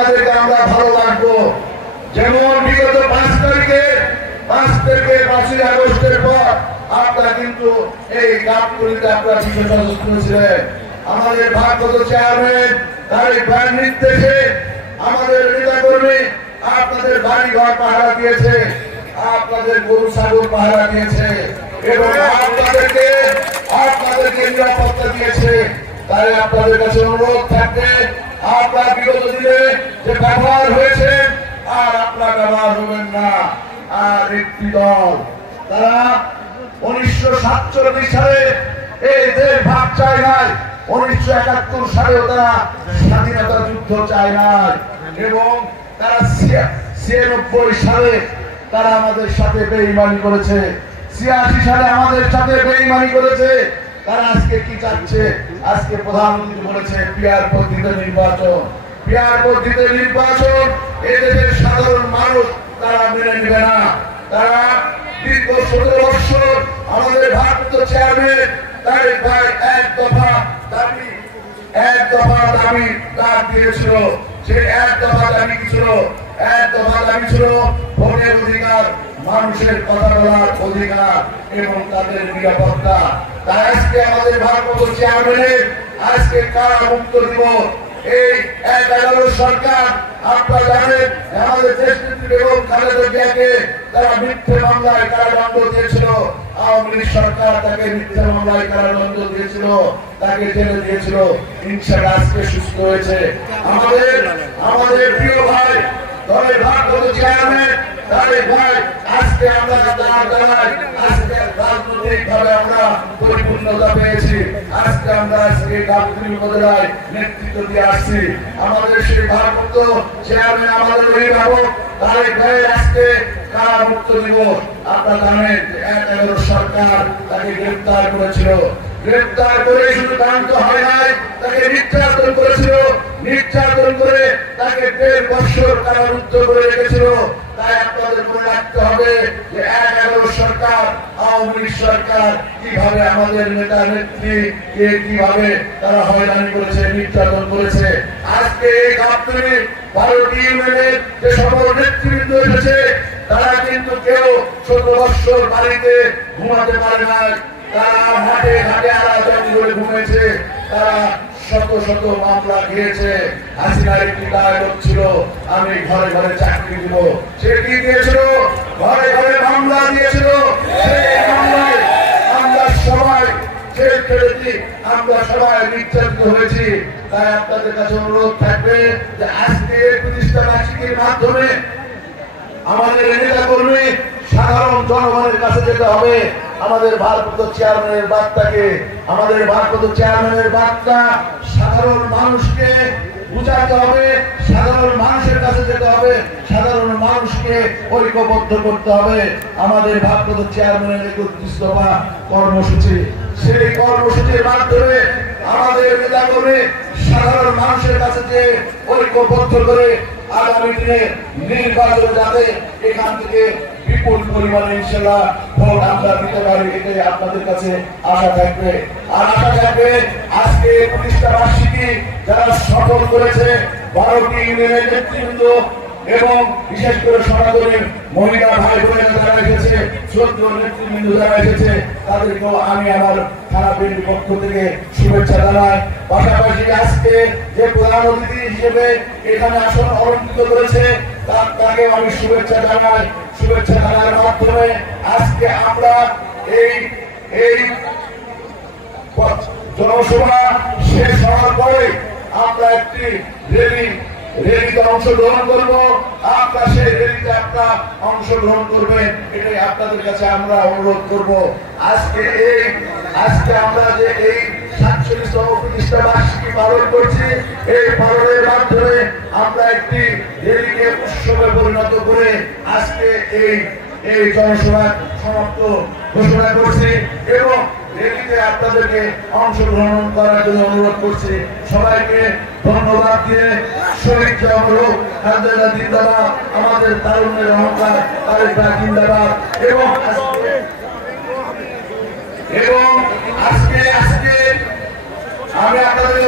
আপনাদেরকে আমরা ভালোবাসবো। যেমন বিগত 5 তারিখে 5ই আগস্টের পর আপনারা কিন্তু এই গাবতলীতে আপনারা বিশেষ সদস্য ছিলেন। আমাদের ভারপ্রাপ্ত চেয়ারম্যান তারেক ভাইয়ের নির্দেশে আমাদের নেতাকর্মী আপনাদের বাড়িঘর পাহারা দিয়েছে, আপনাদের গরু ছাগল পাহারা দিয়েছে এবং আপনাদেরকে নিরাপত্তা দিয়েছে। তাই আপনাদের কাছে অনুরোধ থাকবে, আপনারা বিগত দিনে যে ব্যবহার হয়েছে আর আপনারা ব্যবহার হবেন না। আর একটি দল তারা 1947 সালে এই দেশ ভাগ চায় নাই, 1971 সালেও তারা স্বাধীনতা যুদ্ধ চায় নাই এবং তারা 96 সালে তারা আমাদের সাথে বেঈমানি করেছে, 86 সালে আমাদের সাথে বেঈমানি করেছে। তারা আজকে কি চাচ্ছে? আজকে প্রধানমন্ত্রী বলেছে পিয়ার পদ্ধতিতে নির্বাচন এদেশের সাধারণ মানুষ তারা মেনে নেবে না। তারা দীর্ঘ 17 বছর আমাদের ভারপ্রাপ্ত চেয়ারম্যান তারেক ভাই এক দফা দাবি তার দিয়েছিল। সেই এক দফা দাবি ছিল ভোটের অধিকার, মানুষের কথা বলার অধিকার এবং তাদের নিরাপত্তা। তাই আজকে আমাদের ভারপ্রাপ্ত চেয়ারম্যানের আজকে কারামুক্ত দিবস। এই 11 সরকার আপনারা জানেন আমাদের দেশ নেত্রী বেগম খালেদা জিয়াকে তারা মিথ্যে মামলায় কারাদণ্ড দিয়েছিল। আওয়ামী লীগ সরকার তাকে মিথ্যে মামলায় কারাদণ্ড দিয়েছিল, তাকে জেলে দিয়েছিল। ইনশাআল্লাহ আজকে সুস্থ হয়েছে। আমাদের প্রিয় ভাই দলের ভারপ্রাপ্ত চেয়ারম্যান তারেক ভাই আজকে আমরা দাঁড়াই, আজকে রাজনৈতিকভাবে আমরা পরিপূর্ণতা পেয়েছি। আজকে আমরা গাবতলী উপজেলায় নেতৃত্ব দিয়ে আসছি। আমাদের সেই ভারপ্রাপ্ত চেয়ারম্যান আমাদের অভিভাবক তারেক ভাই আজকে কারামুক্ত দিবস। আপনারা জানেন 11 সরকার তাকে গ্রেফতার করেছিল। গ্রেফতার করে শুধু কান্ত হয় নাই, তাকে নির্যাতন করেছিল, নির্যাতন করে তাকে 1.5 বছর কারারুদ্ধ করে রেখেছিল। তাই আপনাদের মনে রাখতে হবে যে 11 সরকার আওয়ামী লীগ সরকার কিভাবে আমাদের নেতা নেত্রী কিভাবে তারা হয়রানি করেছে, নির্যাতন করেছে। আজকে এই গাবতলী 12টি ইউনিয়নের যে সকল নেতৃবৃন্দ এসেছে তারা কিন্তু কেউ 17 বছর বাড়িতে ঘুমাতে পারে না। তারা মাঠে ঘাটে আলাদা করে ঘুমিয়েছে। তারা শত মামলা খেয়েছে। হাসিনার একটি ডায়লগ ছিল, আমি ঘরে ঘরে চাকরি দিব। সে কি দিয়েছিল? ঘরে ঘরে মামলা দিয়েছিল। সেই মামলায় আমরা সবাই জেল খেটেছি, আমরা সবাই নির্যাতিত হয়েছি। তাই আপনাদের কাছে অনুরোধ থাকবে যে আজকে প্রতিষ্ঠা বার্ষিকীর মাধ্যমে আমাদের নেতা কর্মী সাধারণ জনগণের কাছে যেতে হবে। আমাদের ভারপ্রাপ্ত চেয়ারম্যানের বার্তা সাধারণ মানুষকে বুঝাতে হবে, সাধারণ মানুষের কাছে যেতে হবে, সাধারণ মানুষকে ঐক্যবদ্ধ করতে হবে। আমাদের ভারপ্রাপ্ত চেয়ারম্যানের 31 দফা কর্মসূচি, সেই কর্মসূচির মাধ্যমে আমাদের নেতা কর্মী সাধারণ মানুষের কাছে যে ঐক্যবদ্ধ করে আগামী দিনে নির্বাচন যাতে এখান থেকে বিপুল পরিমাণে ইনশাআল্লাহ ভোট আমরা দিতে পারি, এটাই আপনাদের কাছে আশা থাকবে। আর আশা থাকবে আজকে প্রতিষ্ঠা বার্ষিকী যারা সফল করেছে 12টি ইউনিয়নের নেতৃবৃন্দ এবং বিশেষ করে সনাতনী মহিলা ভাই বোনেরা যারা এসেছে, শ্রদ্ধেয় নেতৃবৃন্দ যারা এসেছে, তাদেরকেও আমি আমার থানা বিএনপির পক্ষ থেকে শুভেচ্ছা জানাই। পাশাপাশি আজকে যে প্রধান অতিথি হিসেবে এখানে আসন অলঙ্কৃত করেছে তাকে আমি শুভেচ্ছা জানাই। শুভেচ্ছা জানার মাধ্যমে আজকে আমরা এই জনসভা শেষ হওয়ার পরে আমরা একটি রেলিতে অংশগ্রহণ করব। আপনারা সেই রেলিতে আপনারা অংশগ্রহণ করবেন, এটাই আপনাদের কাছে আমরা অনুরোধ করব। আজকে আমরা যে এই 47তম প্রতিষ্ঠা বার্ষিকী পালন করছি, এই পালনের মাধ্যমে আমরা একটি রেলিকে উৎসবে পরিণত করে আজকে এই জনসভা সমাপ্ত ঘোষণা করছি এবং রেলিতে আপনাদেরকে অংশগ্রহণ করার জন্য অনুরোধ করছি। সবাইকে ধন্যবাদ দিয়ে শহীদ জওহর খালেদা জিন্দাবাদ, আমাদের তারুণ্যের অহংকার তারেক ভাই জিন্দাবাদ এবং আজকে আমি আপনাদের